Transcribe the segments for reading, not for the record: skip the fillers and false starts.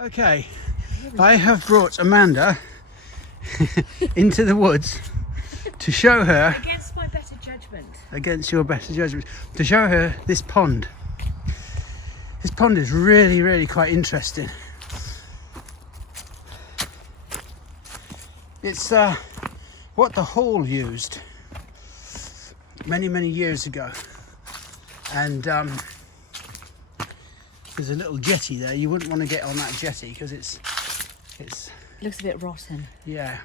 Okay, I have brought Amanda into the woods to show her, Against my better judgment. against your better judgment, to show her this pond. This pond is really quite interesting. It's what the Hall used many years ago, and there's a little jetty there. You wouldn't want to get on that jetty because it's It looks a bit rotten. yeah.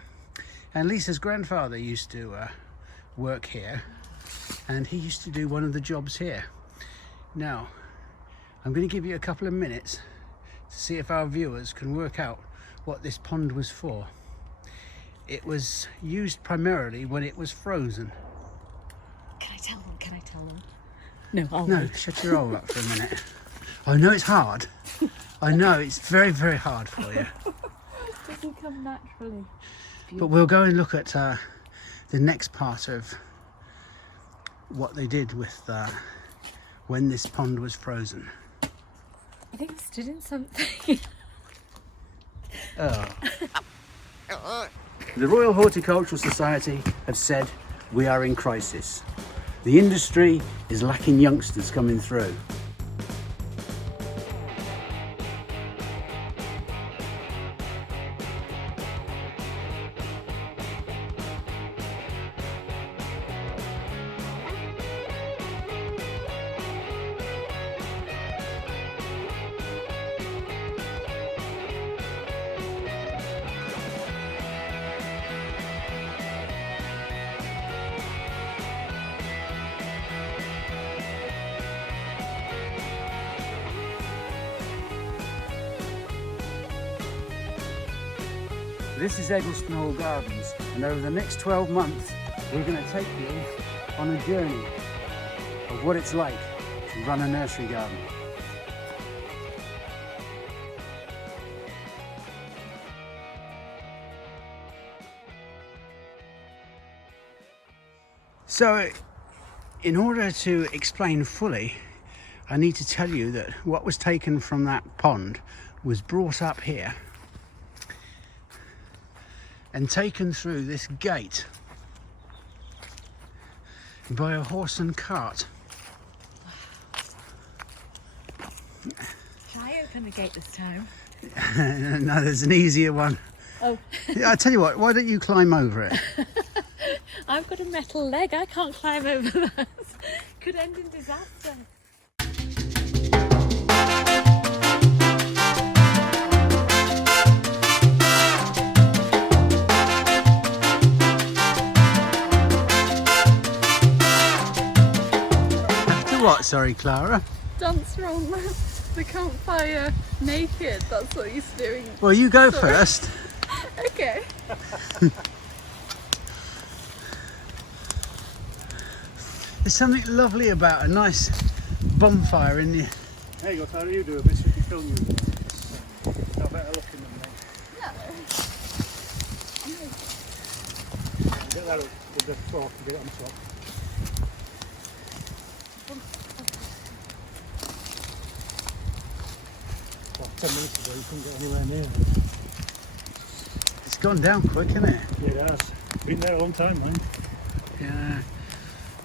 And Lisa's grandfather used to work here, and he used to do one of the jobs here. Now, I'm going to give you a couple of minutes to see if our viewers can work out what this pond was for. It was used primarily when it was frozen. Can I tell them? Can I tell them? No, I'll No, wait. shut your hole up for a minute. I know it's hard. I know it's very hard for you. It doesn't come naturally. But we'll go and look at the next part of what they did with when this pond was frozen. I think it stood in something. Oh. The Royal Horticultural Society have said we are in crisis. The industry is lacking youngsters coming through. This is Eggleston Hall Gardens, and over the next 12 months we're going to take you on a journey of what it's like to run a nursery garden. So, in order to explain fully, I need to tell you that what was taken from that pond was brought up here and taken through this gate by a horse and cart. Can I open the gate this time? No, there's an easier one. Oh. I tell you what, why don't you climb over it? I've got a metal leg. I can't climb over that. Could end in disaster. What, sorry, Clara? Dance around the campfire naked, that's what he's doing. Well, you go Sorry. first. Okay. There's something lovely about a nice bonfire in the... There you go, Tara, you do a bit so you can film you. You're better looking than me. No. Get that up with the fork and get it on top. Well, 10 minutes ago you couldn't get anywhere near it. It's gone down quick, isn't it? Yeah, it has. Been there a long time, man. Yeah.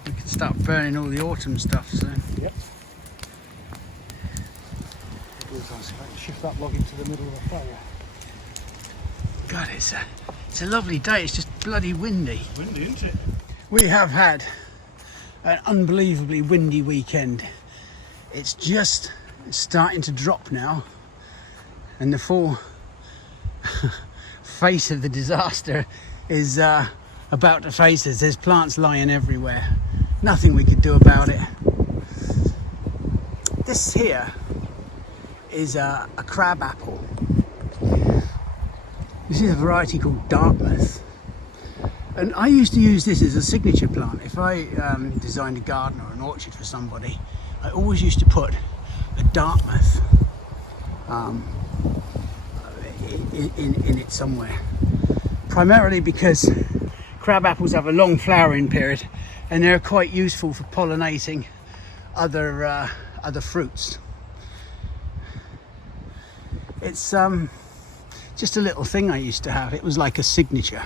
We can start burning all the autumn stuff soon. Yep. Shift that log into the middle of the fire. God, it's a lovely day. It's just bloody windy. Windy, isn't it? We have had an unbelievably windy weekend. It's just starting to drop now, and the full face of the disaster is about to face us. There's plants lying everywhere. Nothing we could do about it. This here is a crab apple. This is a variety called Dartmouth. And I used to use this as a signature plant. If I designed a garden or an orchard for somebody, I always used to put a Dartmouth in it somewhere. Primarily because crab apples have a long flowering period and they're quite useful for pollinating other fruits. It's just a little thing I used to have. It was like a signature.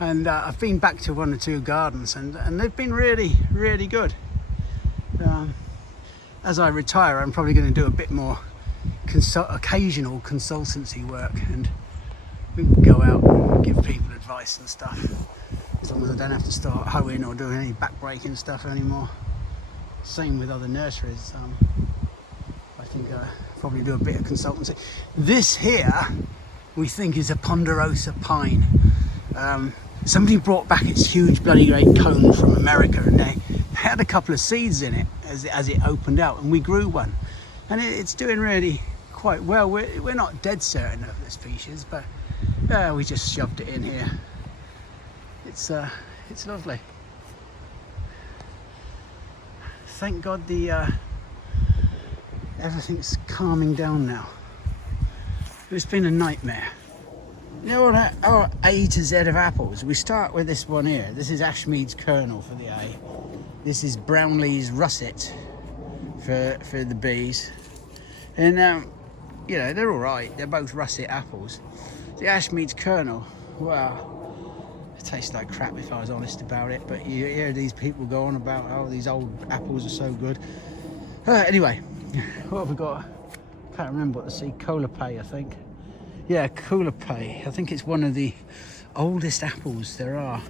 And I've been back to 1 or 2 gardens, and they've been really, really good. As I retire, I'm probably going to do a bit more occasional consultancy work, and we can go out and give people advice and stuff, as long as I don't have to start hoeing or doing any backbreaking stuff anymore. Same with other nurseries. I think I'll probably do a bit of consultancy. This here we think is a ponderosa pine. Somebody brought back its huge bloody great cone from America, and they had a couple of seeds in it as it opened out, and we grew one, and it's doing really quite well. We're not dead certain of the species, but we just shoved it in here. It's lovely. Thank God everything's calming down now. It's been a nightmare. You know, our A to Z of apples, we start with this one here. This is Ashmead's kernel for the A. This is Brownlee's russet for the B's. And you know, they're all right. They're both russet apples. The Ashmead's kernel, wow, it tastes like crap if I was honest about it. But you hear these people go on about, oh, these old apples are so good. Anyway, what have we got? I can't remember what the seed. Coca-cola, I think. Yeah, coca-cola. I think it's one of the oldest apples there are.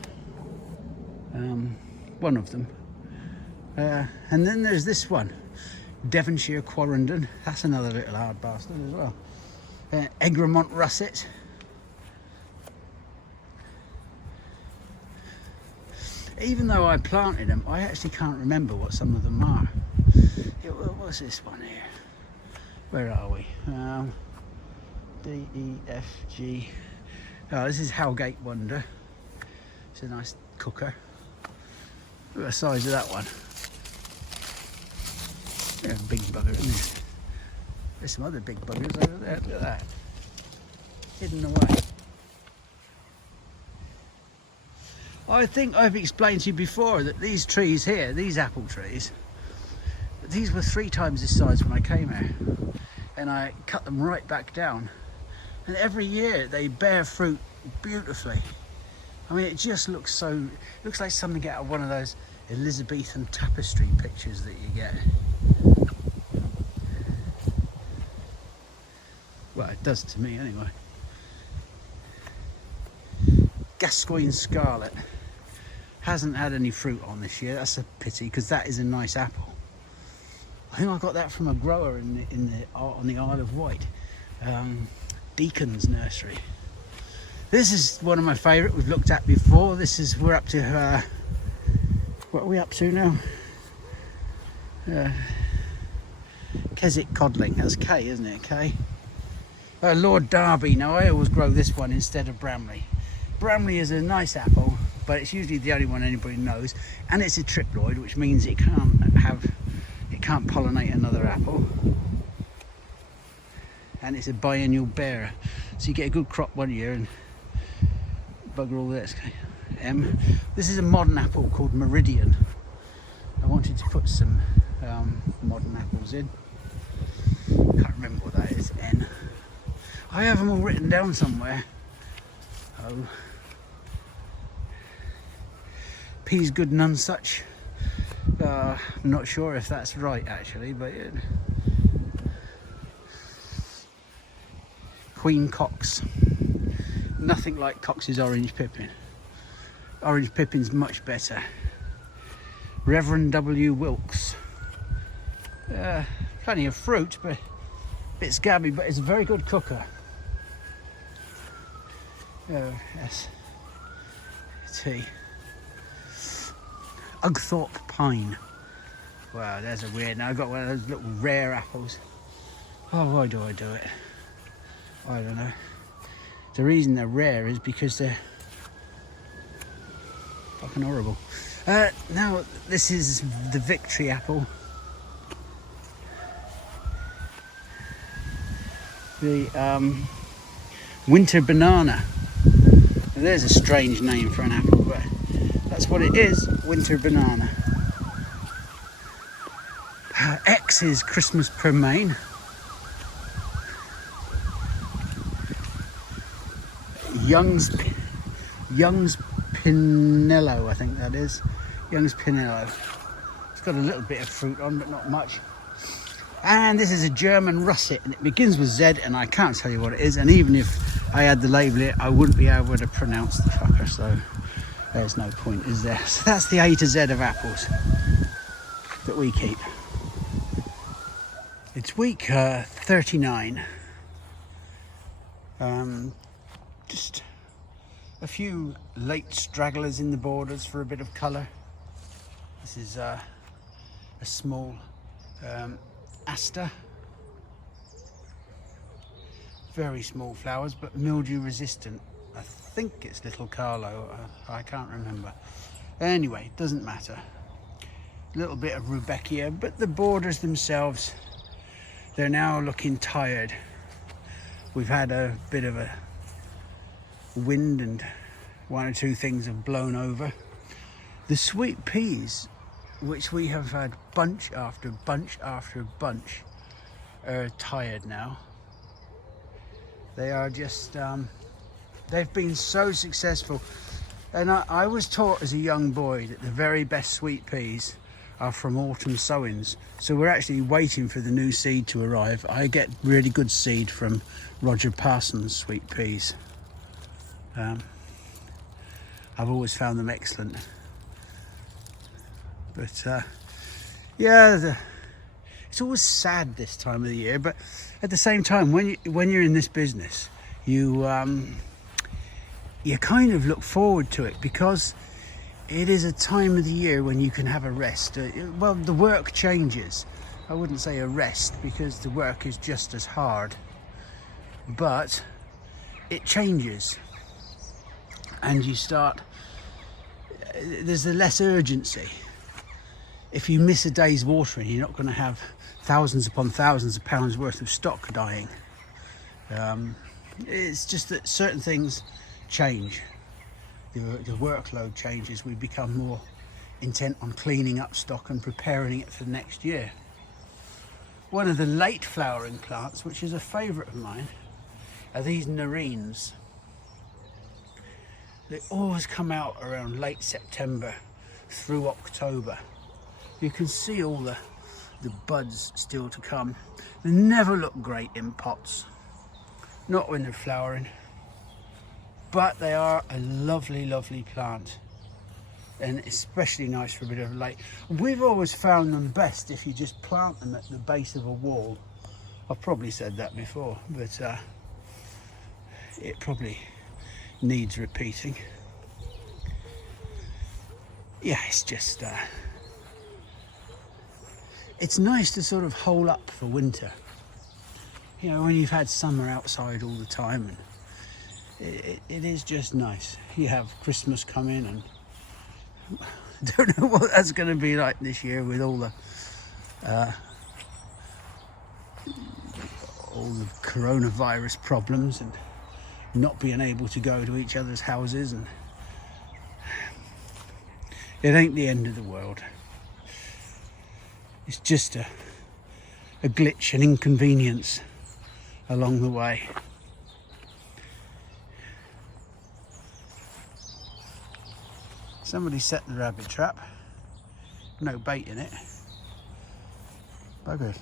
One of them. And then there's this one, Devonshire Quarrendon. That's another little hard bastard as well. Egremont russet. Even though I planted them, I actually can't remember what some of them are. What's this one here? Where are we? D, E, F, G. Oh, this is Howgate Wonder. It's a nice cooker. Look at the size of that one. Yeah, big bugger, isn't it? There's some other big buggers over there. Look at that. Hidden away. I think I've explained to you before that these trees here, these apple trees, these were 3 times this size when I came here. And I cut them right back down. And every year they bear fruit beautifully. I mean, it just looks looks like something out of one of those Elizabethan tapestry pictures that you get. Well, it does to me anyway. Gascoigne Scarlet hasn't had any fruit on this year. That's a pity, because that is a nice apple. I think I got that from a grower on the Isle of Wight, Deacon's Nursery. This is one of my favourite. We've looked at before. We're up to what are we up to now? Keswick Codling. That's K, isn't it? K. Lord Derby. Now I always grow this one instead of Bramley. Bramley is a nice apple, but it's usually the only one anybody knows, and it's a triploid, which means it can't pollinate another apple, and it's a biennial bearer, so you get a good crop one year and bugger all this. This is a modern apple called Meridian. I wanted to put some modern apples in. Can't remember what that is. N. I have them all written down somewhere. Oh. Peas good none such. I'm not sure if that's right actually, but Queen Cox. Nothing like Cox's Orange Pippin. Orange Pippin's much better. Reverend W. Wilkes. Plenty of fruit, but a bit scabby, but it's a very good cooker. Yes. T. Ugthorpe Pine. Wow, there's a weird. Now I've got one of those little rare apples. Oh, why do I do it? I don't know. The reason they're rare is because they're fucking horrible. Now this is the Victory apple. The winter banana. Now, there's a strange name for an apple, but that's what it is, winter banana. X is Christmas Permain. Young's Pinello, I think that is. Young's Pinello. It's got a little bit of fruit on, but not much. And this is a German russet, and it begins with Z, and I can't tell you what it is. And even if I had to label it, I wouldn't be able to pronounce the fucker, so there's no point, is there? So that's the A to Z of apples that we keep. It's week 39. Just a few late stragglers in the borders for a bit of colour. This is a small Astor. Very small flowers, but mildew resistant. I think it's little Carlo, I can't remember. Anyway, doesn't matter. A little bit of Rudbeckia, but the borders themselves, they're now looking tired. We've had a bit of a wind and one or two things have blown over. The sweet peas, which we have had bunch after bunch after bunch, are tired now. They are just, they've been so successful. And I was taught as a young boy that the very best sweet peas are from autumn sowings. So we're actually waiting for the new seed to arrive. I get really good seed from Roger Parsons' sweet peas. I've always found them excellent. But yeah, it's always sad this time of the year, but at the same time, when you're in this business, you kind of look forward to it, because it is a time of the year when you can have a rest. Well, the work changes. I wouldn't say a rest, because the work is just as hard, but it changes, and you start, there's a less urgency. If you miss a day's watering, you're not going to have thousands upon thousands of pounds worth of stock dying. It's just that certain things change. The workload changes. We become more intent on cleaning up stock and preparing it for the next year. One of the late flowering plants, which is a favourite of mine, are these nerines. They always come out around late September through October. You can see all the buds still to come. They never look great in pots, not when they're flowering, but they are a lovely, lovely plant, and especially nice for a bit of light. We've always found them best if you just plant them at the base of a wall. I've probably said that before, but it probably needs repeating. Yeah, it's just it's nice to sort of hole up for winter. You know, when you've had summer outside all the time, and it is just nice. You have Christmas coming, and I don't know what that's going to be like this year with all the coronavirus problems and not being able to go to each other's houses, and it ain't the end of the world. It's just a glitch, an inconvenience along the way. Somebody set the rabbit trap. No bait in it. Bugger.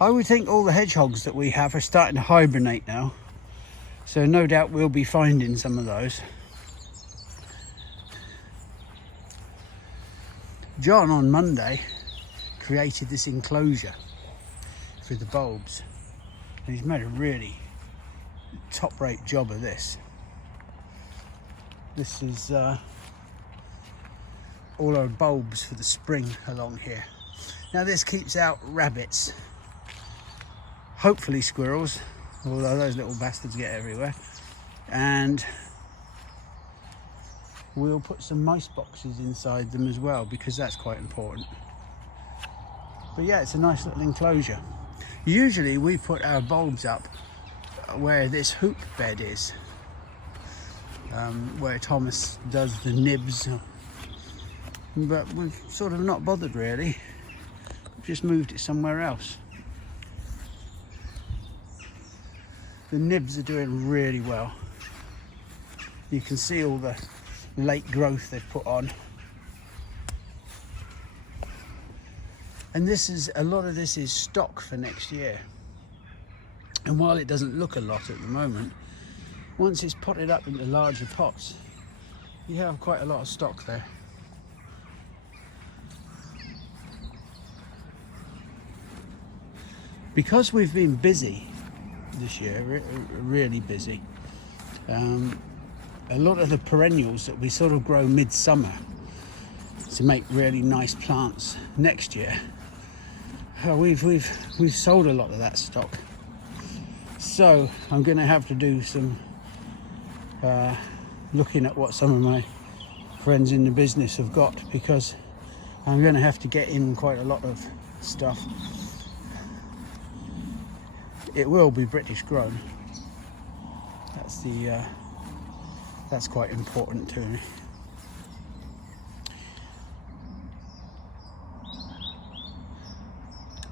I would think all the hedgehogs that we have are starting to hibernate now. So no doubt we'll be finding some of those. John on Monday created this enclosure for the bulbs, and he's made a really top-rate job of this. This is all our bulbs for the spring along here. Now this keeps out rabbits, hopefully squirrels, although those little bastards get everywhere, and we'll put some mice boxes inside them as well, because that's quite important. But yeah, it's a nice little enclosure. Usually we put our bulbs up where this hoop bed is, where Thomas does the nibs, but we've sort of not bothered really. We've just moved it somewhere else. The nibs are doing really well. You can see all the late growth they've put on. And a lot of this is stock for next year. And while it doesn't look a lot at the moment, once it's potted up into larger pots, you have quite a lot of stock there. Because we've been busy this year, really busy, a lot of the perennials that we sort of grow midsummer to make really nice plants next year, we've sold a lot of that stock. So I'm going to have to do some looking at what some of my friends in the business have got, because I'm going to have to get in quite a lot of stuff. It will be British grown. That's quite important to me.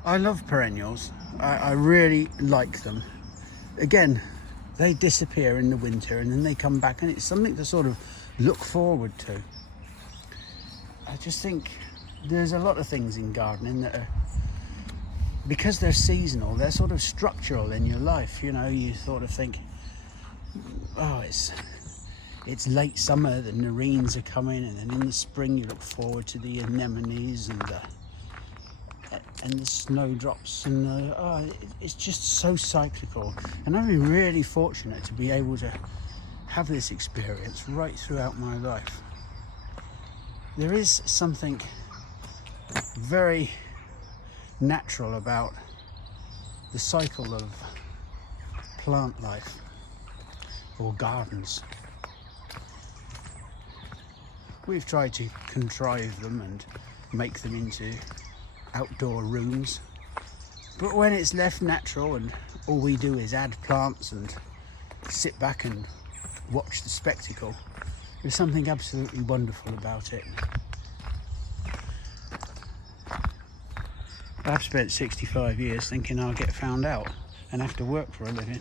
I love perennials. I really like them. Again, they disappear in the winter and then they come back, and it's something to sort of look forward to. I just think there's a lot of things in gardening that are, because they're seasonal, they're sort of structural in your life. You know, you sort of think, oh, it's late summer, the nerines are coming, and then in the spring you look forward to the anemones and the snowdrops, and it's just so cyclical. And I've been really fortunate to be able to have this experience right throughout my life. There is something very natural about the cycle of plant life or gardens. We've tried to contrive them and make them into outdoor rooms, but when it's left natural and all we do is add plants and sit back and watch the spectacle, there's something absolutely wonderful about it. I've spent 65 years thinking I'll get found out and have to work for a living.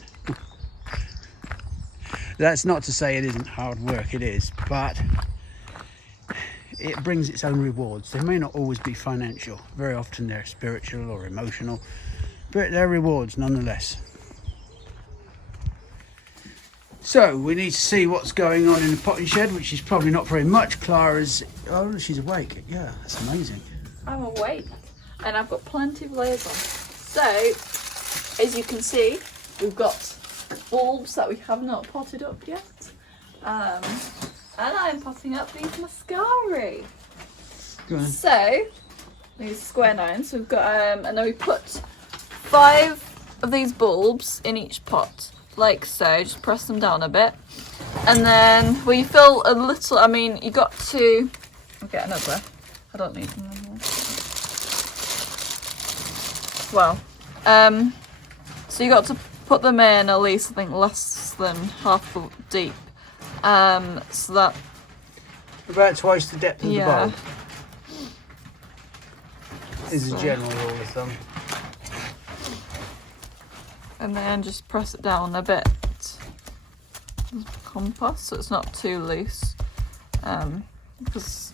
That's not to say it isn't hard work, it is, but it brings its own rewards. They may not always be financial, very often they're spiritual or emotional, but they're rewards nonetheless. So we need to see what's going on in the potting shed, which is probably not very much. Clara's, oh, she's awake. Yeah, that's amazing. I'm awake and I've got plenty of layers on. So, as you can see, we've got bulbs that we have not potted up yet. And I'm potting up these mascari. So, these square nines, we've got, and then we put 5 of these bulbs in each pot, like so. Just press them down a bit. And then we fill a little, I mean, you got to, I'll get another. I don't need them anymore. Well, so you got to put them in at least, I think, less than half foot deep. So that about twice the depth of the bulb is a So- general rule of thumb. and then just press it down a bit with compost so it's not too loose, because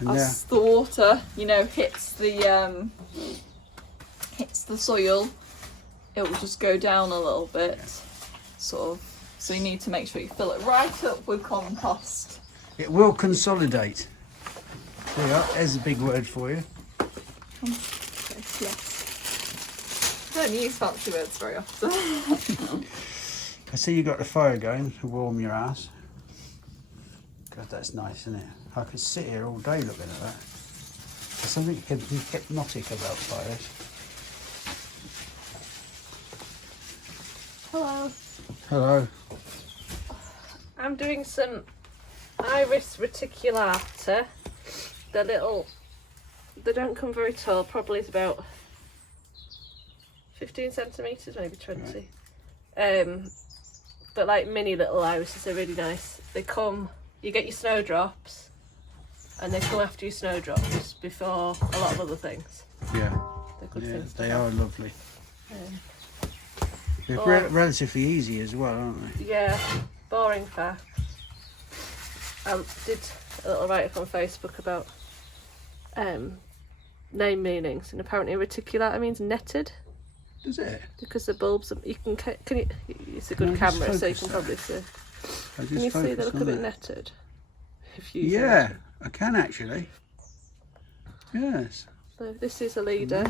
And there, as the water, you know, hits the soil, it will just go down a little bit, sort of. So you need to make sure you fill it right up with compost. it will consolidate. There you are, there's a big word for you. Yes. I don't use fancy words very often. I see you got the fire going to warm your ass. God, that's nice, isn't it? I could sit here all day looking at that. There's something hypnotic about fires. Hello. Hello. I'm doing some Iris reticulata. They're little, they don't come very tall, probably it's about 15 centimetres, maybe 20. But like mini little irises, they're really nice. They come, you get your snowdrops, and they come after your snowdrops before a lot of other things. Yeah. They're good Yeah, things to they have. are lovely. They're Or- relatively easy as well, aren't they? Yeah, boring fact. did a little write-up on Facebook about name meanings, and apparently reticulata means netted. Does it? Because the bulbs, you can you? It's a good Can I just camera, so you focus can that? probably see. I Can you just see they focus look a on bit that. netted? If you Yeah, I can actually. Yes. So this is a leader,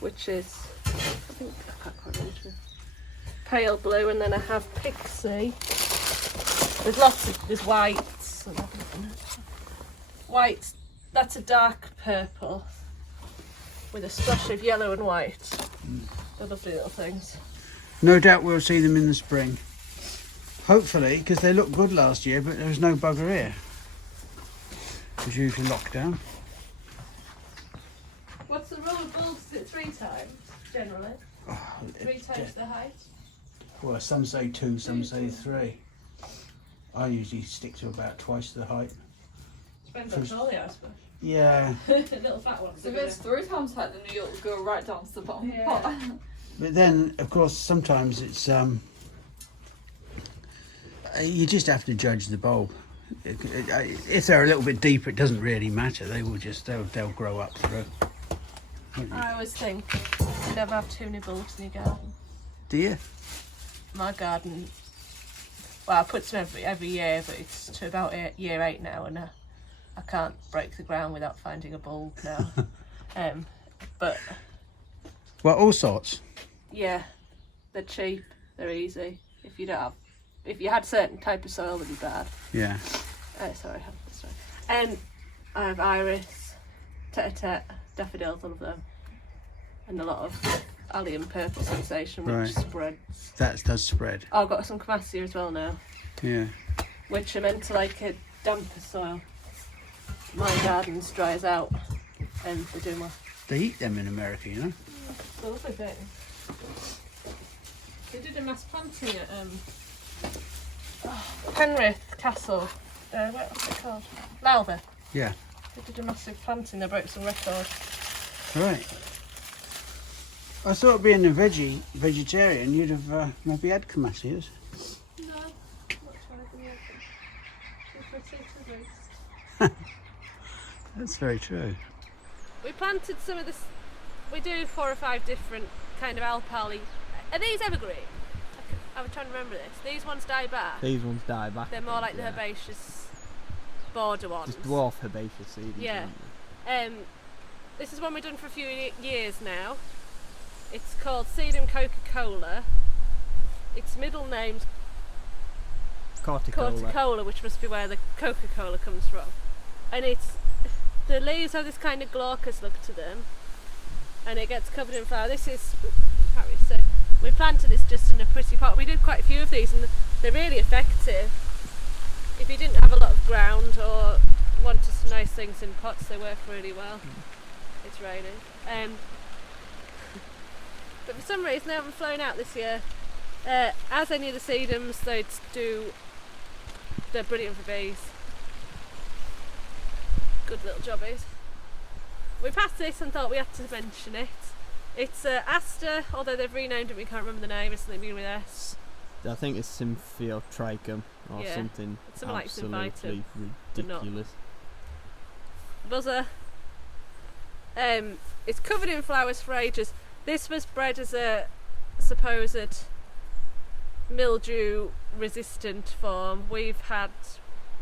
which is I think I can't quite remember. Pale blue, and then I have pixie. There's whites. Whites. That's a dark purple with a splash of yellow and white. They're lovely little things. No doubt we'll see them in the spring. Hopefully, because they looked good last year, but there was no bugger here. It was usually lockdown. What's the rule of bulbs? Is it 3 times generally? Oh, 3 times the height. Well, some say 2, some say 3. I usually stick to about twice the height. Depends on trolley, I suppose. Yeah, Little fat ones. So if it's 3 times height, then you'll go right down to the bottom of the pot. but then of course sometimes it's you just have to judge the bulb. If they're a little bit deeper, it doesn't really matter. They will just they'll grow up through. I always think you never have too many bulbs in your garden. Do you? My garden, well, I put some every year, but it's to about year 8 now, and I can't break the ground without finding a bulb now. But Well, all sorts. yeah, they're cheap, they're easy. If you had certain type of soil, they'd be bad. Yeah. Sorry. And I have iris, tete-a-tete, daffodils, all of them, and a lot of allium purple sensation, which Right. spreads. That does spread. Oh, I've got some camassia as well now, Yeah. which are meant to like a damper soil. My garden's dries out, and they're doing well. They eat them in America, you know. It's a lovely thing. They did a mass planting at Penrith Castle. What's it called? Lowther. Yeah. They did a massive planting. They broke some record. Right. I thought being a vegetarian, you'd have maybe had camassias. No, not tried them yet. Too pretty to waste. That's very true. We planted some of this. We do 4 or 5 different kind of alpali. Are these evergreen? I was trying to remember this. These ones die back. These ones die back. They're more like the herbaceous border ones. Just dwarf herbaceous seedlings. Yeah. This is one we've done for a few years now. It's called Sedum cocacola. Its middle name's Horticulture. Coca-Cola, which must be where the Coca-Cola comes from. And the leaves have this kind of glaucous look to them, and it gets covered in flower. This is, how do we say, we planted this just in a pretty pot. We did quite a few of these, and they're really effective. If you didn't have a lot of ground or wanted some nice things in pots, they work really well. It's raining. But for some reason they haven't flown out this year. As any of the sedums, they're brilliant for bees. Good little jobbies. We passed this and thought we had to mention it. It's Astor, although they've renamed it, we can't remember the name, it's something beginning with S. I think it's Symphyotrichum or Yeah, something it's something like absolutely but not. ridiculous. Buzzer. It's covered in flowers for ages. This was bred as a supposed mildew resistant form. We've had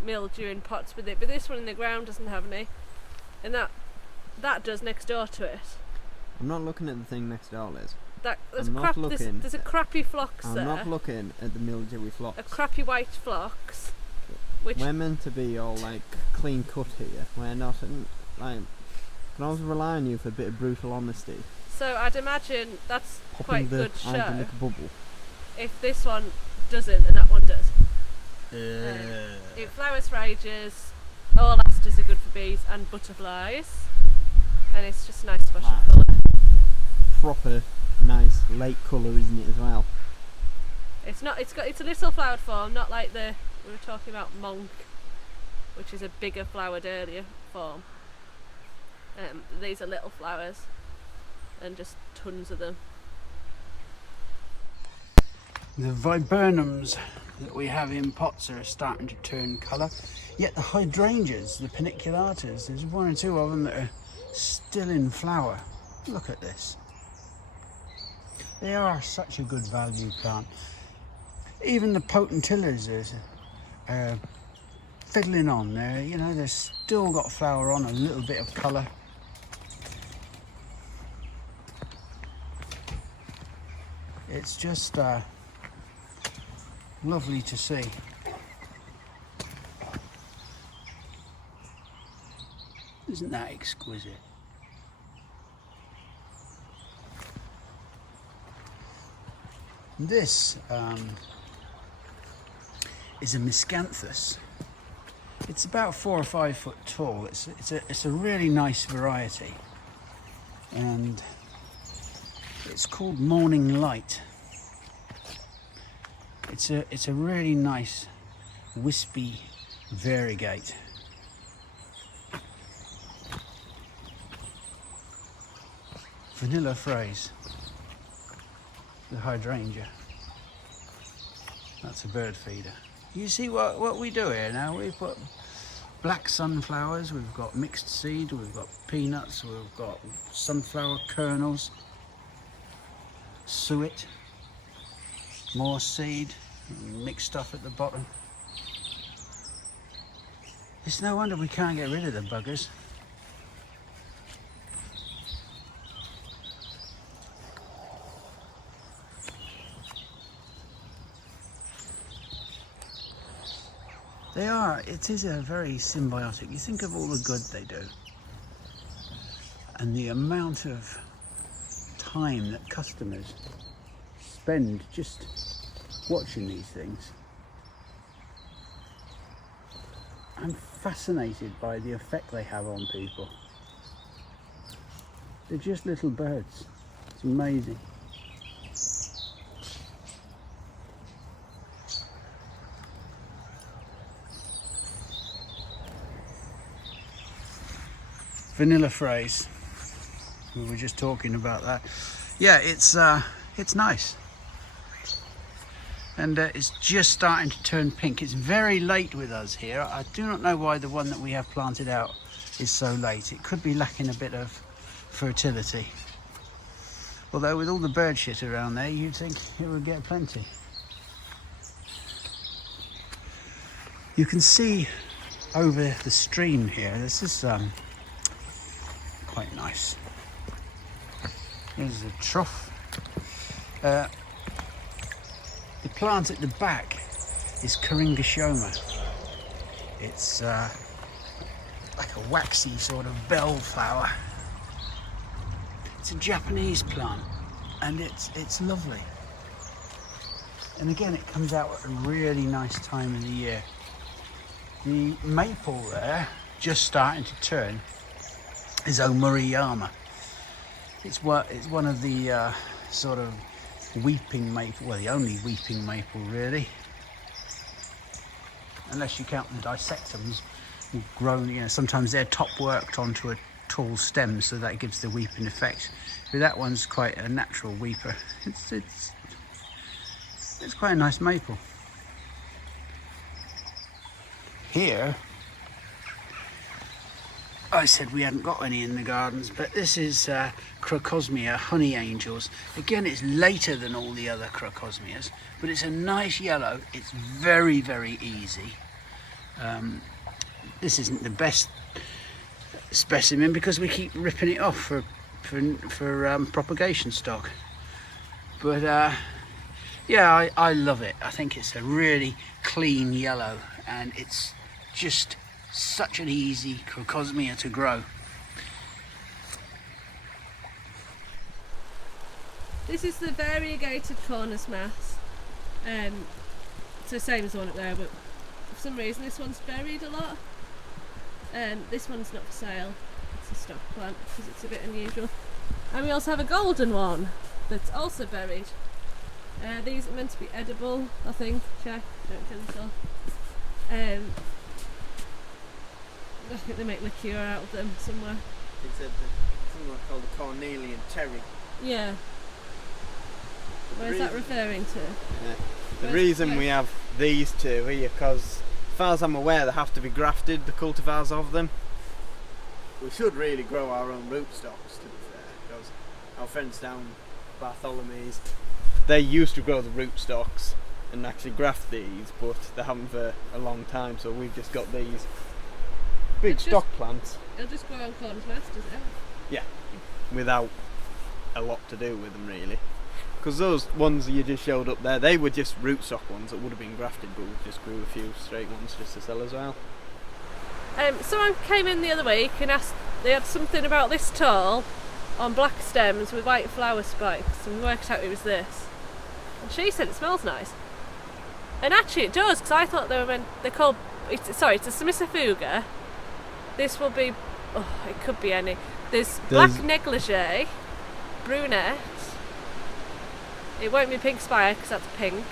mildew in pots with it, but this one in the ground doesn't have any, and that does next door to it. I'm not looking at the thing next door, Liz. There's I'm not looking. There's a crappy phlox I'm there. not looking at the mildewy phlox. A crappy white phlox, which We're meant to be all like clean cut here. We're not. Like, can I always rely on you for a bit of brutal honesty? so I'd imagine that's Popping quite the good eye show. in the bubble. If this one doesn't, and that one does. It flowers for ages. All asters are good for bees and butterflies, and it's just a nice splash of Wow. colour. Proper nice late colour, isn't it, as well? It's a little flowered form, not like we were talking about monk, which is a bigger flowered earlier form. These are little flowers, and just tons of them. The viburnums. that we have in pots are starting to turn colour. Yet the hydrangeas, the paniculatas, there's one or two of them that are still in flower. Look at this. They are such a good value plant. Even the potentillas are fiddling on there. You know, they've still got flower on, a little bit of colour. It's just lovely to see. Isn't that exquisite? This is a miscanthus. It's about 4 or 5 foot tall. It's a really nice variety, and it's called Morning Light. It's a really nice wispy variegate. Vanilla Fraise, the hydrangea. That's a bird feeder. You see what we do here now? We put black sunflowers, we've got mixed seed, we've got peanuts, we've got sunflower kernels, suet, more seed, mixed stuff at the bottom. It's no wonder we can't get rid of the buggers. It is a very symbiotic. You think of all the good they do, and the amount of time that customers spend just watching these things. I'm fascinated by the effect they have on people. They're just little birds. It's amazing. Vanilla Fraise. We were just talking about that. Yeah, it's nice, and it's just starting to turn pink. It's very late with us here. I do not know why the one that we have planted out is so late. It could be lacking a bit of fertility. Although with all the bird shit around there, you'd think it would get plenty. You can see over the stream here. This is quite nice. There's a trough. The plant at the back is Hydrangea. It's like a waxy sort of bellflower. It's a Japanese plant, and it's lovely. And again, it comes out at a really nice time of the year. The maple there, just starting to turn, is Omuriyama. It's one of the sort of weeping maple, well, the only weeping maple really, unless you count the dissectums grown. You know, sometimes they're top worked onto a tall stem, so that gives the weeping effect. But that one's quite a natural weeper. It's quite a nice maple. Here, I said we hadn't got any in the gardens, but this is Crocosmia honey angels. Again, it's later than all the other Crocosmias, but it's a nice yellow. It's very, very easy. This isn't the best specimen because we keep ripping it off for propagation stock. But yeah, I love it. I think it's a really clean yellow, and it's just such an easy Crocosmia to grow. This is the variegated cornus mass. It's the same as the one up there, but for some reason this one's buried a lot. This one's not for sale. It's a stock plant because it's a bit unusual. And we also have a golden one that's also buried. These are meant to be edible, I think. Check, don't kill yourself. I think they make liqueur out of them somewhere. It's something called the Cornelian Terry. Yeah. Where's that referring to? The reason we have these two here, because as far as I'm aware they have to be grafted, the cultivars of them. We should really grow our own rootstocks, to be fair, because our friends down Bartholomew's, they used to grow the rootstocks and actually graft these, but they haven't for a long time, so we've just got these big stock plants. It'll just grow on corners masters, Yeah, without a lot to do with them really. Because those ones you just showed up there, they were just rootstock ones that would have been grafted, but we just grew a few straight ones just to sell as well. Someone came in the other week and asked, they had something about this tall on black stems with white flower spikes, and we worked out it was this. And she said it smells nice. And actually it does, because I thought they were they're called, it's a Submissive Fuga. This will be, it could be any. There's black negligee, brunette. It won't be pink spire because that's pink.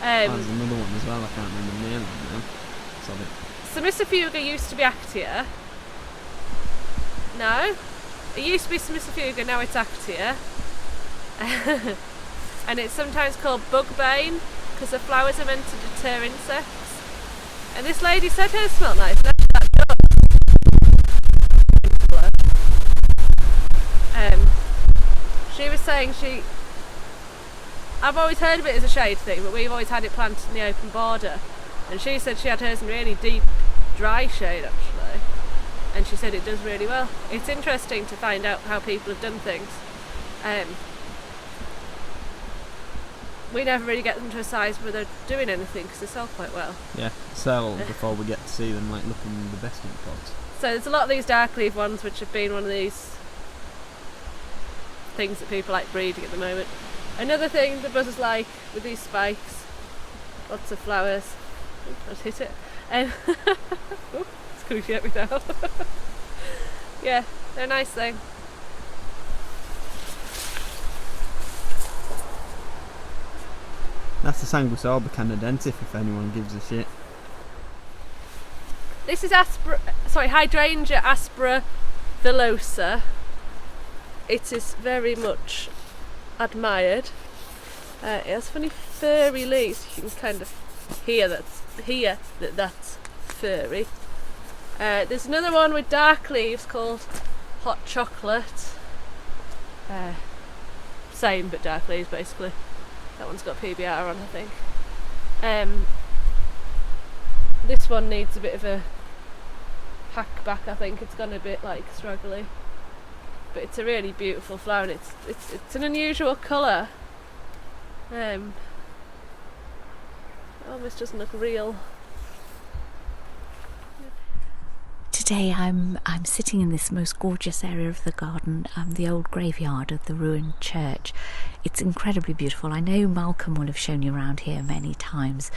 There's another one as well, I can't remember the name of it now. Sorry. Submissive Fuga used to be Actia. No, it used to be Submissive Fuga, now it's Actia. And it's sometimes called bugbane because the flowers are meant to deter insects. And this lady said hers smelled nice. And actually that does. She was saying I've always heard of it as a shade thing, but we've always had it planted in the open border. And she said she had hers in really deep, dry shade actually. And she said it does really well. It's interesting to find out how people have done things. We never really get them to a size where they're doing anything because they sell quite well. Yeah, sell before we get to see them like looking the best in pots. So there's a lot of these dark leaf ones which have been one of these things that people like breeding at the moment. Another thing the buzzers like with these spikes, lots of flowers. I just hit it. It's going to get me now. Yeah, they're a nice thing. That's the Sanguisorba canadensis if anyone gives a shit. This is Hydrangea Asparavelosa. It is very much admired. It has funny furry leaves. You can kind of hear that's furry. There's another one with dark leaves called Hot Chocolate. Same but dark leaves basically. That one's got PBR on, I think. This one needs a bit of a hack back, I think. It's gone a bit like struggly. But it's a really beautiful flower and it's an unusual colour. It almost doesn't look real. Today I'm sitting in this most gorgeous area of the garden, the old graveyard of the ruined church. It's incredibly beautiful. I know Malcolm will have shown you around here many times,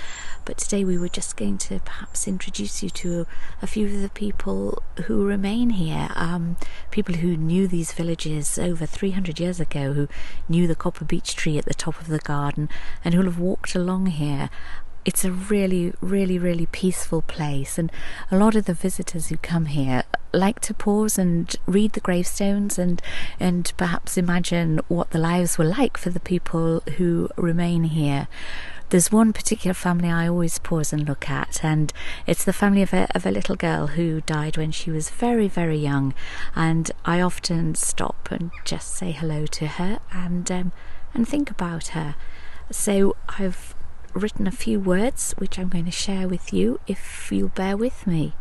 but today we were just going to perhaps introduce you to a few of the people who remain here, people who knew these villages over 300 years ago, who knew the copper beech tree at the top of the garden and who'll have walked along here. It's a really, really, really peaceful place, and a lot of the visitors who come here like to pause and read the gravestones and perhaps imagine what the lives were like for the people who remain here. There's one particular family I always pause and look at, and it's the family of a little girl who died when she was very, very young, and I often stop and just say hello to her and think about her. So I've written a few words which I'm going to share with you if you'll bear with me.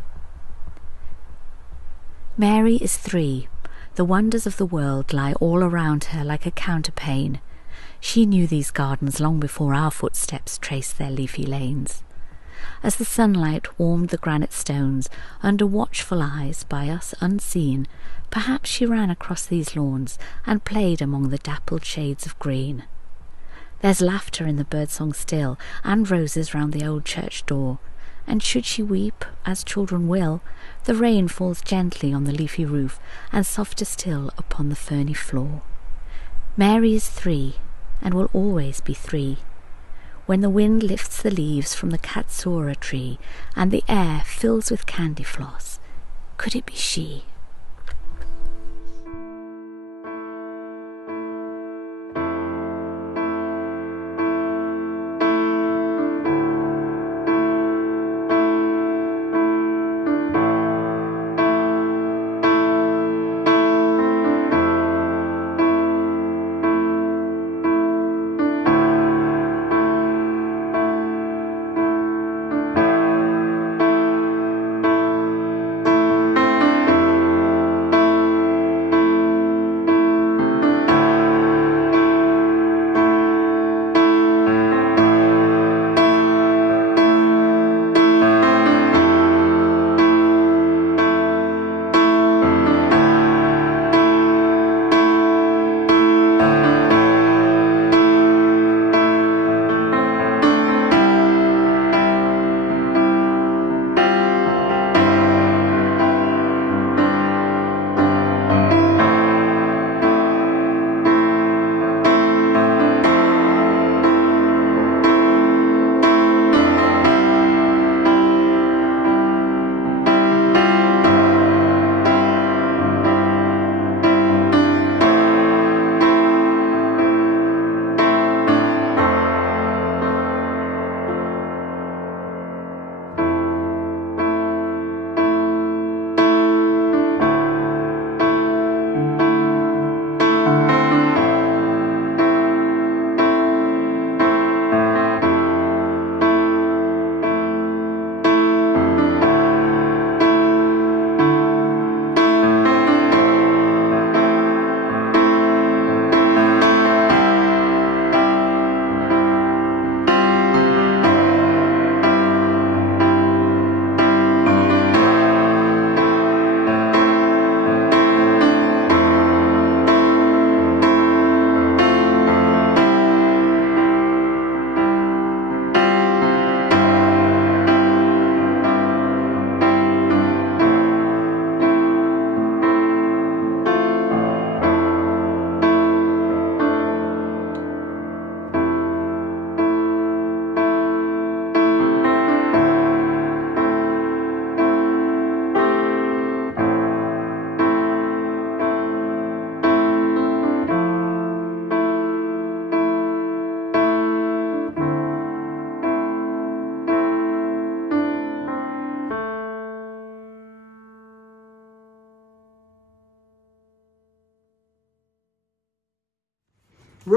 Mary is 3. The wonders of the world lie all around her like a counterpane. She knew these gardens long before our footsteps traced their leafy lanes. As the sunlight warmed the granite stones under watchful eyes by us unseen, perhaps she ran across these lawns and played among the dappled shades of green. There's laughter in the birdsong still, and roses round the old church door, and should she weep, as children will, the rain falls gently on the leafy roof, and softer still upon the ferny floor. Mary is 3, and will always be 3. When the wind lifts the leaves from the katsura tree, and the air fills with candy floss, could it be she?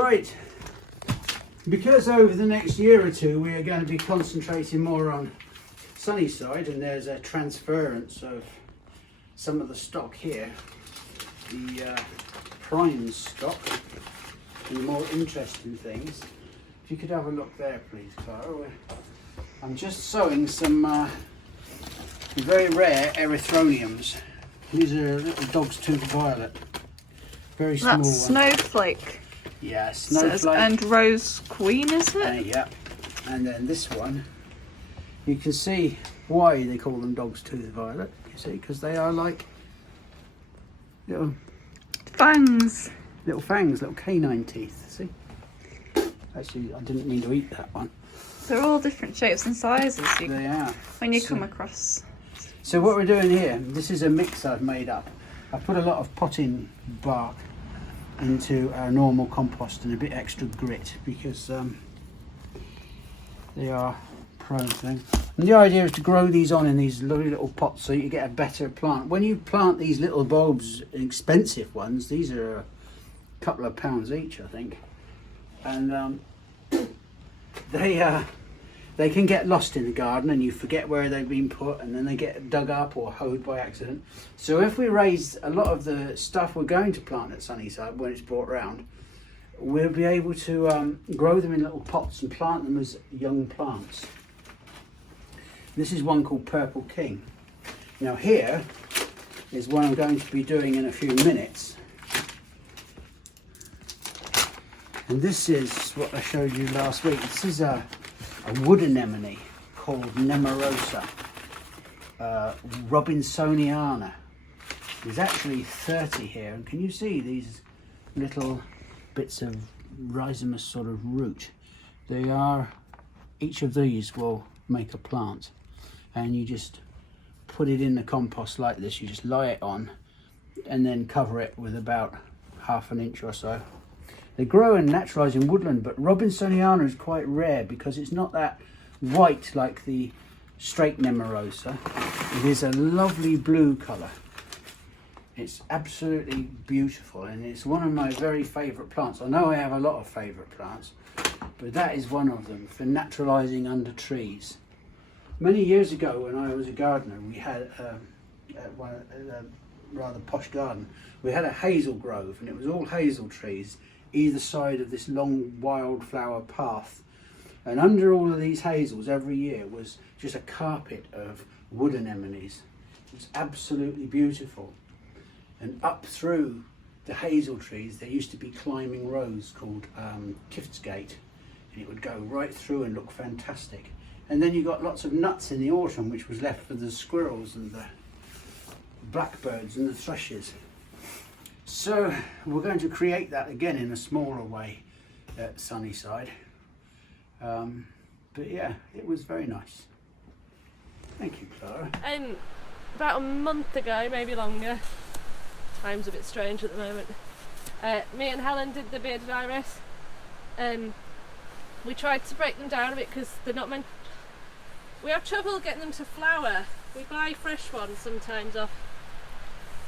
Right, because over the next year or two we are going to be concentrating more on Sunnyside, and there's a transference of some of the stock here, the prime stock, and the more interesting things. If you could have a look there please, Clara. I'm just sowing some very rare erythroniums. These are little dog's tooth violet, very small That's ones. Snowflake. Yeah, Says, snowflake. and Rose Queen, is it? Yeah, and then this one, you can see why they call them dog's tooth violet. You see, because they are like little Fangs. little canine teeth. See? Actually, I didn't mean to eat that one. They're all different shapes and sizes They are. when you So- come across. So what we're doing here, this is a mix I've made up. I've put a lot of potting bark into our normal compost and a bit extra grit because they are prone to things. And the idea is to grow these on in these lovely little pots so you get a better plant. When you plant these little bulbs, expensive ones, these are a couple of pounds each, I think. And they can get lost in the garden and you forget where they've been put, and then they get dug up or hoed by accident. So if we raise a lot of the stuff we're going to plant at Sunnyside when it's brought round, we'll be able to grow them in little pots and plant them as young plants. This is one called Purple King. Now here is what I'm going to be doing in a few minutes. And this is what I showed you last week. This is a wood anemone called Nemorosa Robinsoniana. There's actually 30 here, and can you see these little bits of rhizomous sort of root? They are, each of these will make a plant, and you just put it in the compost like this. You just lie it on and then cover it with about ½ an inch or so. They grow and naturalise in woodland, but Robinsoniana is quite rare because it's not that white like the straight Nemorosa. It is a lovely blue colour. It's absolutely beautiful, and it's one of my very favourite plants. I know I have a lot of favourite plants, but that is one of them for naturalising under trees. Many years ago when I was a gardener, we had a rather posh garden. We had a hazel grove, and it was all hazel trees either side of this long wildflower path, and under all of these hazels every year was just a carpet of wood anemones. It was absolutely beautiful, and up through the hazel trees there used to be climbing rows called Tiftsgate, and it would go right through and look fantastic. And then you got lots of nuts in the autumn, which was left for the squirrels and the blackbirds and the thrushes. So we're going to create that again in a smaller way at Sunnyside. But yeah, it was very nice. Thank you, Clara. And about a month ago, maybe longer, time's a bit strange at the moment, me and Helen did the bearded iris, and we tried to break them down a bit because they're not meant. We have trouble getting them to flower. We buy fresh ones sometimes off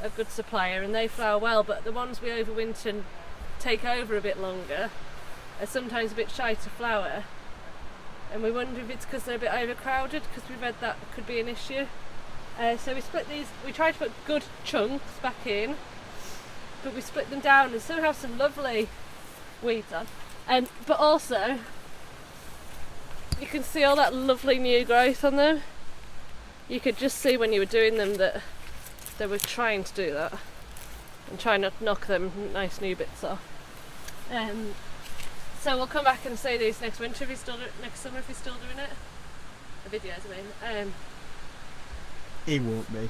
a good supplier and they flower well, but the ones we overwinter and take over a bit longer are sometimes a bit shy to flower, and we wonder if it's because they're a bit overcrowded, because we read that could be an issue. So we split these, we tried to put good chunks back in, but we split them down and still have some lovely weeds on, but also you can see all that lovely new growth on them. You could just see when you were doing them that they were trying to do that and trying not to knock them nice new bits off. So we'll come back and say these next winter if he's still next summer if he's still doing it. The videos, I mean. He won't be.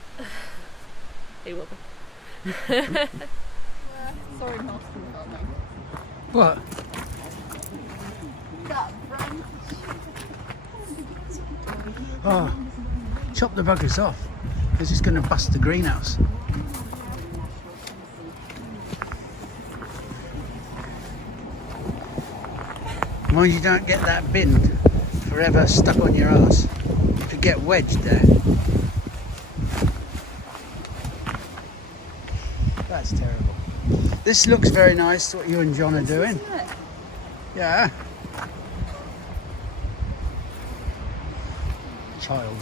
He will be. Sorry, not What? that branch. Oh, chop the buggers off because it's going to bust the greenhouse. Mind you don't get that bin forever stuck on your ass. You could get wedged there. That's terrible. This looks very nice, what you and John are doing. Yeah. Child.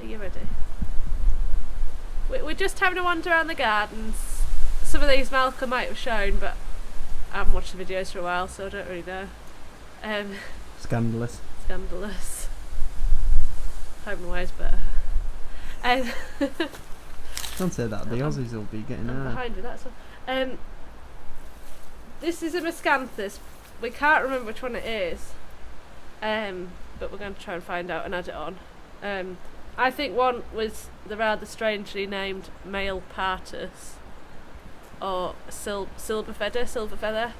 Are you ready? We're just having a wander around the gardens. Some of these Malcolm might have shown, but I haven't watched the videos for a while, so I don't really know. Scandalous. Scandalous. Home and Away's better. Don't say that, the Aussies will be getting I'm out. behind you, that's all. This is a miscanthus. We can't remember which one it is, but we're going to try and find out and add it on. I think one was the rather strangely named male partus, or silver feather.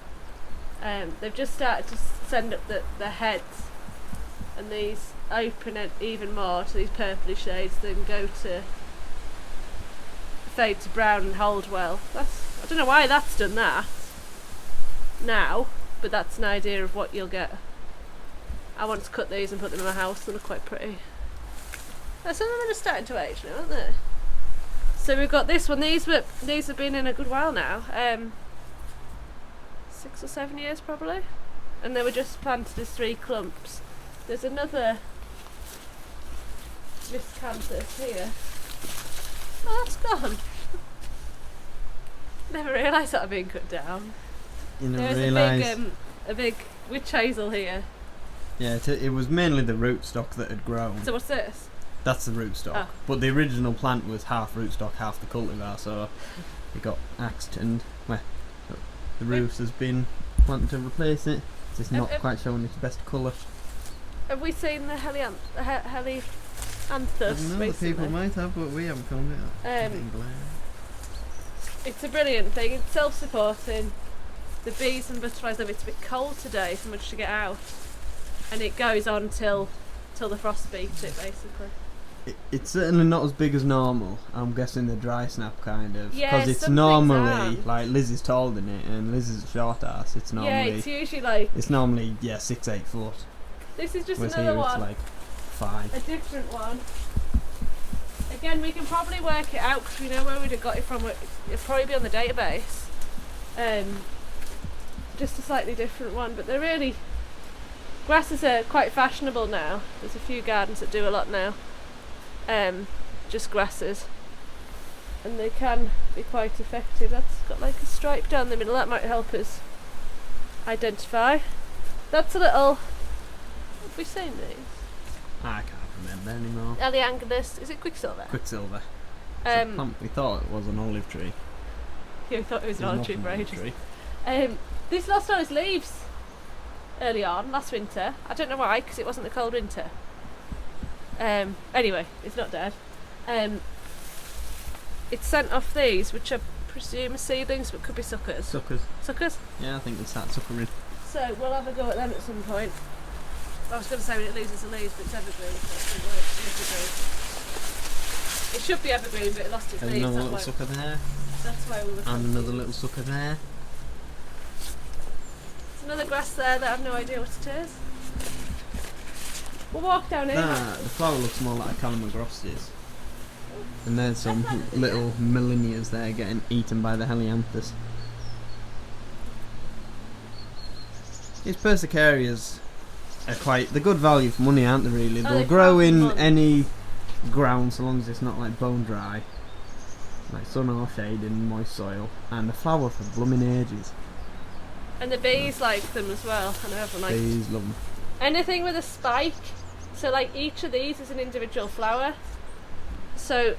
They've just started to send up the heads, and these open it even more to these purpley shades, then go to fade to brown and hold well. I don't know why that's done that now, but that's an idea of what you'll get. I want to cut these and put them in my house. They look quite pretty. Some of them are starting to age now, aren't they? So we've got this one. These have been in a good while now. 6 or 7 years probably, and they were just planted as 3 clumps. There's another miscanthus here. Oh, that's gone. Never realised that had been cut down. You know, There's a big witch hazel here. Yeah, it was mainly the rootstock that had grown. So what's this? That's the rootstock. Oh. But the original plant was half rootstock, half the cultivar, so it got axed, and well, the root has been planted to replace it. It's just not quite showing its best colour. Have we seen the helianthus The recently? people might have, but we haven't found it. It's a brilliant thing. It's self-supporting. The bees and butterflies love it. It's a bit cold today, so much to get out, and it goes on till the frost beats it, basically. It's certainly not as big as normal. I'm guessing the dry snap kind of, Yeah, because it's some things normally aren't. like Liz is taller than it, and Liz is a short ass. It's normally Yeah, it's usually like. it's normally 6-8 foot. This is just Whereas another here one. it's like 5. A different one. Again, we can probably work it out because we know where we'd have got it from. It'd probably be on the database. Just a slightly different one, but they're really. Grasses are quite fashionable now. There's a few gardens that do a lot now. Just grasses, and they can be quite effective. That's got like a stripe down the middle. That might help us identify. That's a little. Have we seen these? I can't remember anymore. Alliangus. Is it Quicksilver? Quicksilver. It's a plant we thought it was an olive tree. Yeah, we thought it was an It's olive not tree an for olive ages. tree. This lost all its leaves early on, last winter. I don't know why, because it wasn't a cold winter. Anyway, it's not dead. It sent off these, which I presume are seedlings, but could be suckers. Suckers. Suckers? Yeah, I think it's that suckering. So we'll have a go at them at some point. I was going to say when it loses the leaves, but it's evergreen. So it should be evergreen, but it lost its There's leaves. another little sucker there, That's why we were. and another little sucker there. There's another grass there that I have no idea what it is. We'll walk down here. The flower looks more like Calamagrostis. And there's some little millennias there getting eaten by the helianthus. These persicarias are they're good value for money, aren't they, really? They'll they grow can't in month. any ground so long as it's not like bone dry. Like sun or shade in moist soil. And the flower for blooming ages. And the bees like them as well. I know everyone likes Bees love them. anything with a spike. So like each of these is an individual flower. So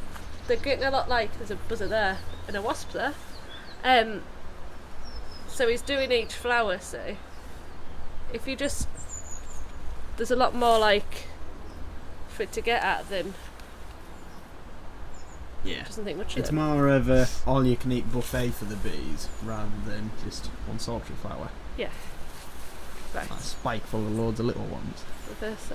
they're getting a lot like, there's a buzzer there and a wasp there. So he's doing each flower, see. If you just, there's a lot more like for it to get at than. Yeah. Doesn't think much of It's them. more of a all-you-can-eat buffet for the bees rather than just one solitary flower. Yeah. Right. Like a spike full of loads of little ones. Reverse.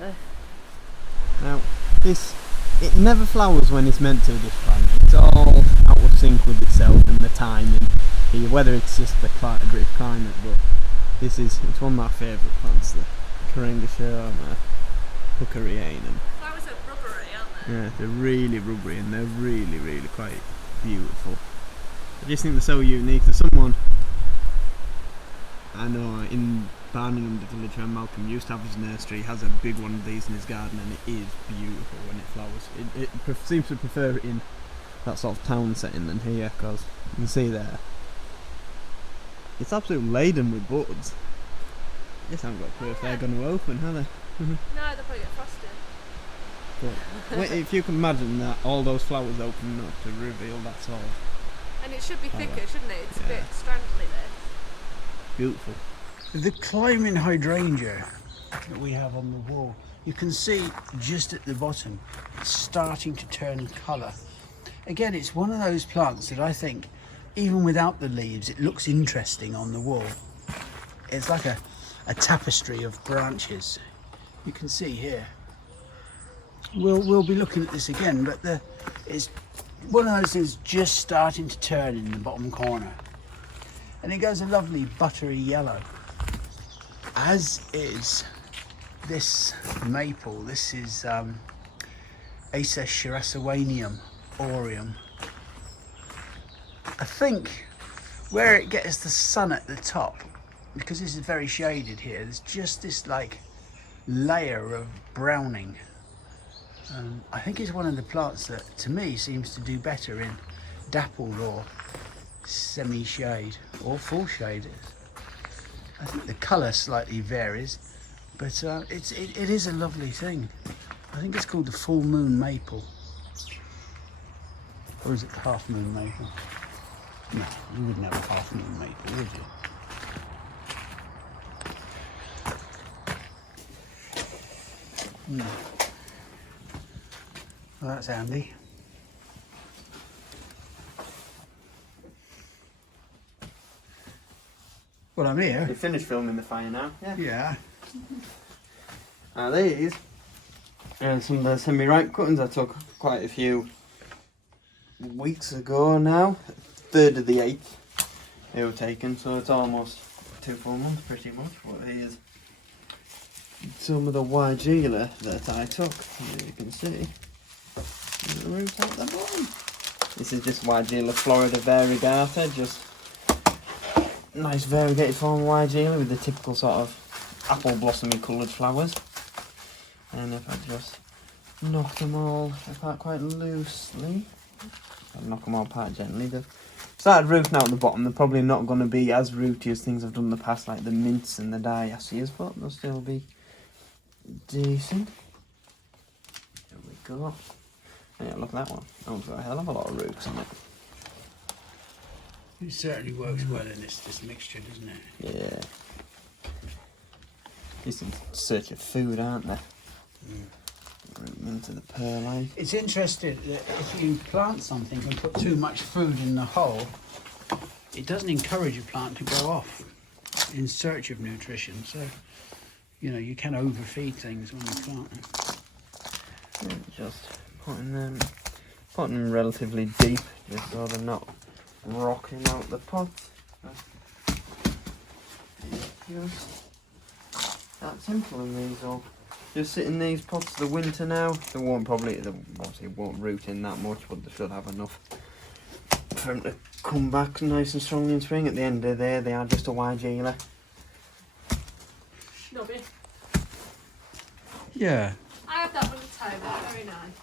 Now, it never flowers when it's meant to, this plant. It's all out of sync with itself and the timing. Whether it's just the British climate, but it's one of my favourite plants, the Hydrangea Hockham. Flowers are rubbery, aren't they? Yeah, they're really rubbery and they're really, really quite beautiful. I just think they're so unique. There's someone I know in Barningham the village where Malcolm used to have his nursery, he has a big one of these in his garden, and it is beautiful when it flowers. It seems to prefer it in that sort of town setting than here, because you can see there it's absolutely laden with buds. This haven't got a clue if they're going to open, have they? No, they'll probably get frosted. But wait, if you can imagine that, all those flowers opening up to reveal that sort of And it should be thicker, colour. shouldn't it? It's a Yeah. bit strangly there. Beautiful. The climbing hydrangea that we have on the wall, you can see just at the bottom, it's starting to turn colour. Again, it's one of those plants that I think, even without the leaves, it looks interesting on the wall. It's like a tapestry of branches. You can see here. We'll be looking at this again, but it's one of those things just starting to turn in the bottom corner. And it goes a lovely buttery yellow. As is this maple. This is Acer Shirasawanium aureum. I think where it gets the sun at the top, because this is very shaded here, there's just this like layer of browning. I think it's one of the plants that to me seems to do better in dappled or semi-shade or full shade. I think the colour slightly varies, but it is a lovely thing. I think it's called the full moon maple. Or is it half moon maple? No, you wouldn't have a half moon maple, would you? No. Well, that's handy. Well, I'm here. You finished filming the fire now? Yeah. These are some of the semi-ripe cuttings I took quite a few weeks ago now. 3rd of the 8th they were taken, so it's almost 2 full months pretty much. But here's some of the Weigela that I took. As you can see, the roots at the bottom. This is just Weigela Florida variegata, just nice variegated form of Weigela with the typical sort of apple blossomy coloured flowers. And if I just knock them all apart quite loosely, I'll knock them all apart gently. They've started rooting out the bottom. They're probably not going to be as rooty as things I've done in the past, like the mints and the diaceas, but they'll still be decent. There we go. Yeah, look at that one. That one's got a hell of a lot of roots in it. It certainly works well in this mixture, doesn't it? Yeah. He's in search of food, aren't they? Root them into the perlite. It's interesting that if you plant something and put too much food in the hole, it doesn't encourage a plant to go off in search of nutrition. So, you know, you can overfeed things when you plant them. Yeah, just putting them relatively deep, just so they're not rocking out the pot. Just that simple, and these all just sit in these pots the winter now. They obviously won't root in that much, but they should have enough for them to come back nice and strong in spring. At the end of the day, they are just a Weigela. Snobby. Yeah, I have that one at home, it's very nice.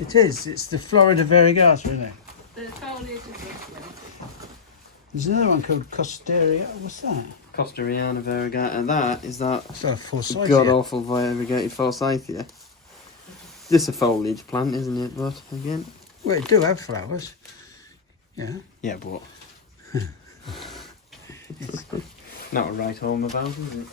it is. It's the Florida variegata, isn't it? The foliage is lovely. There's another one called Costeria. What's that? Costeriana variegata. That is that So forsythia. god awful variegated forsythia. This is a foliage plant, isn't it? But again, Well, it do have flowers. Yeah. yeah, but not a right home about, is it?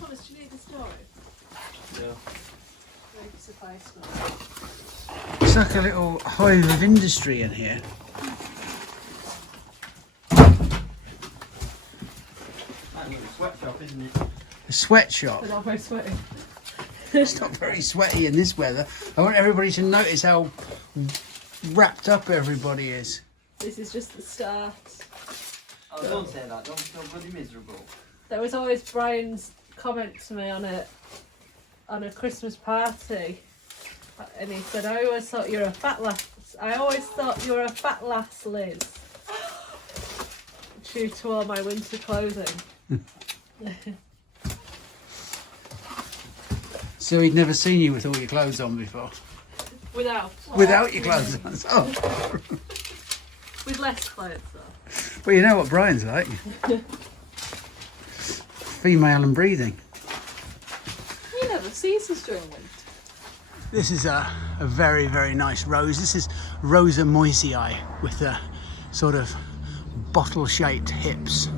Thomas, do you need the story? Yeah. Maybe suffice one. It's like a little hive of industry in here. That's a sweatshop, isn't it? A sweatshop. They're not very sweaty. It's not very sweaty in this weather. I want everybody to notice how wrapped up everybody is. This is just the start. Oh, don't say that. Don't feel bloody miserable. There was always Brian's comment to me on a Christmas party And he said, I always thought you're a fat lass. I always thought you were a fat lass, Liz. Due to all my winter clothing. So he'd never seen you with all your clothes on before? Without your clothes on? Oh. With less clothes though. Well, you know what Brian's like. Female and breathing. He never ceases during winter. This is a very, very nice rose. This is Rosa Moisie Eye with the sort of bottle-shaped hips.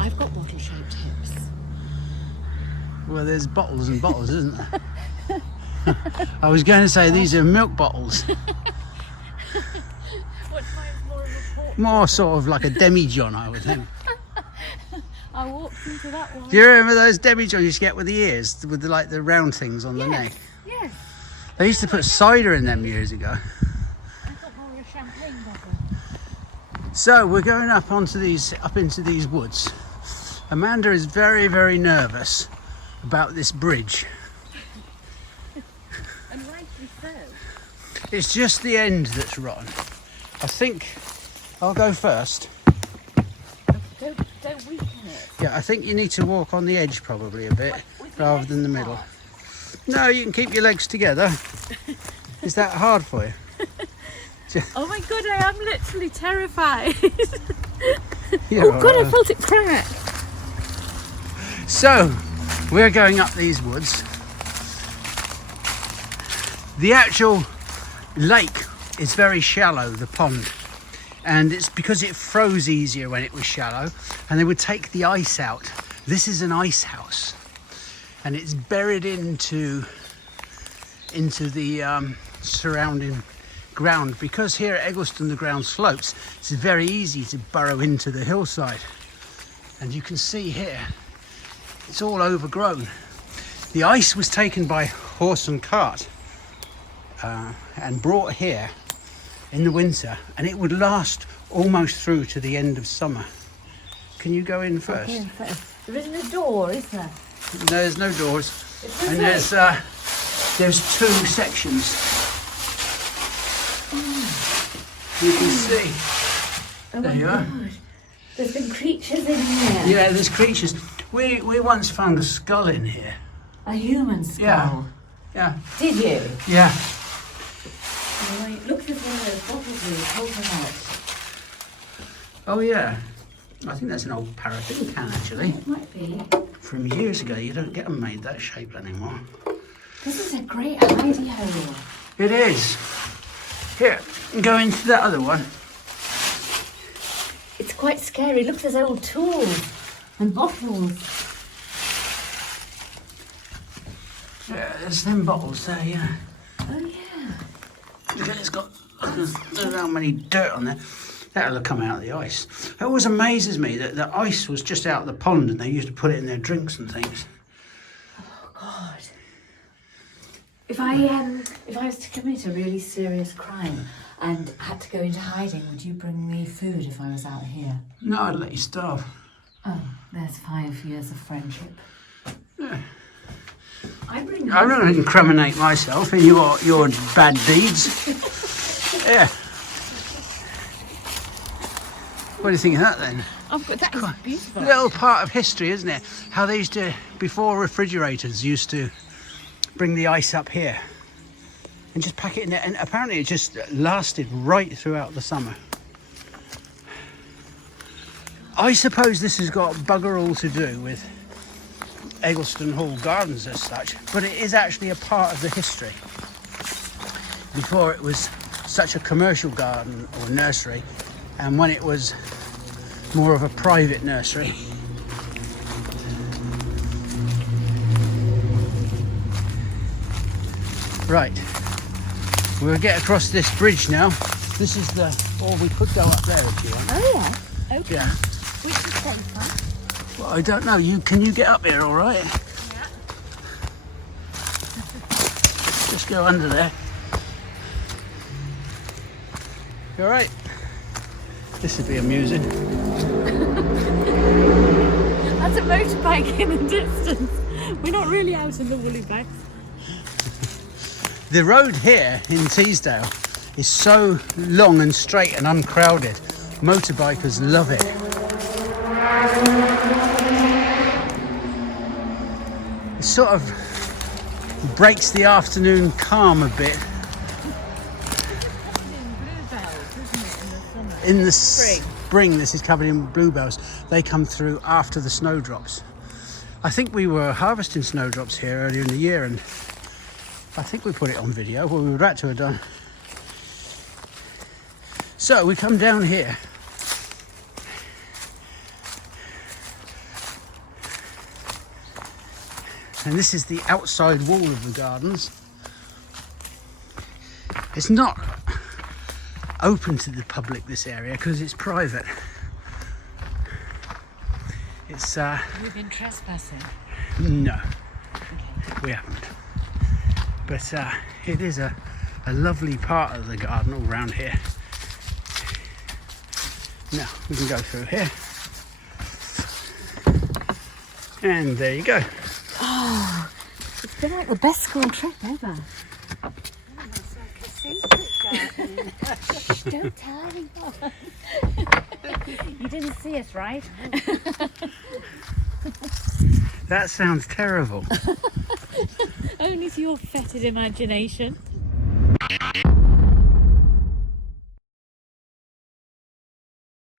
I've got bottle-shaped hips. Well, there's bottles and bottles, isn't there? I was going to say these are milk bottles. What time's more of a port? More sort of like a demijohn, I would think. I walked into that one. Do you remember those demijohns you used to get with the ears, with the, like the round things on the neck? Yes. They used to put cider in them years ago. I thought more of a champagne bottle. So we're going up into these woods. Amanda is very, very nervous about this bridge. And rightly so. It's just the end that's rotten. I think I'll go first. Don't weaken it. Yeah, I think you need to walk on the edge probably a bit rather than the middle. No, you can keep your legs together. Is that hard for you? Oh my god, I am literally terrified. You're Oh god, all I felt it crack. So, we're going up these woods. The actual lake is very shallow, the pond. And it's because it froze easier when it was shallow. And they would take the ice out. This is an ice house. And it's buried into the surrounding ground. Because here at Eggleston the ground slopes, it's very easy to burrow into the hillside. And you can see here, it's all overgrown. The ice was taken by horse and cart and brought here in the winter, and it would last almost through to the end of summer. Can you go in first? Okay, there isn't a door, is there? No, there's no doors, and there's two sections. You can see. Oh There my you are. God. There's been creatures in here. Yeah, there's creatures. We once found a skull in here. A human skull. Yeah. Yeah. Did you? Yeah. Right, look at one of those bottles we were talking about. Oh yeah. I think that's an old paraffin can actually. It might be. From years ago. You don't get them made that shape anymore. This is a great hidey hole. It is. Here, go into that other one. It's quite scary. Look, there's old tools and bottles. Yeah, there's them bottles there, yeah. Oh yeah. Look, it's got, there's how many dirt on there. That'll come out of the ice. It always amazes me that the ice was just out of the pond and they used to put it in their drinks and things. Oh God. If I was to commit a really serious crime and had to go into hiding, would you bring me food if I was out here? No, I'd let you starve. Oh, there's 5 years of friendship. Yeah. I bring. I'm not going to incriminate myself in your bad deeds. Yeah. What do you think of that then? Oh, but that is beautiful. A little part of history, isn't it? How they used to, before refrigerators, used to bring the ice up here and just pack it in there, and apparently it just lasted right throughout the summer. I suppose this has got bugger all to do with Eggleston Hall Gardens as such, but it is actually a part of the history. Before it was such a commercial garden or nursery, and when it was more of a private nursery. Right, we'll get across this bridge now. This is the, or we could go up there if you want. Oh yeah. Okay. Yeah. Which is safer? Well, I don't know. Can you get up here all right? Yeah. Just go under there. You all right? This would be amusing. That's a motorbike in the distance. We're not really out in the woolly bags. The road here in Teesdale is so long and straight and uncrowded. Motorbikers love it. It sort of breaks the afternoon calm a bit. In the spring, this is covered in bluebells. They come through after the snowdrops. I think we were harvesting snowdrops here earlier in the year, and I think we put it on video. Well, we were about to have done. So we come down here. And this is the outside wall of the gardens. It's not open to the public, this area, because it's private. It's You've been trespassing? no, we haven't. But it is a lovely part of the garden all around here. Now we can go through here. And there you go. Oh, it's been like the best school trip ever. It's like a secret garden. Shh, don't tell anyone. You didn't see us, right? That sounds terrible. Only to your fetid imagination.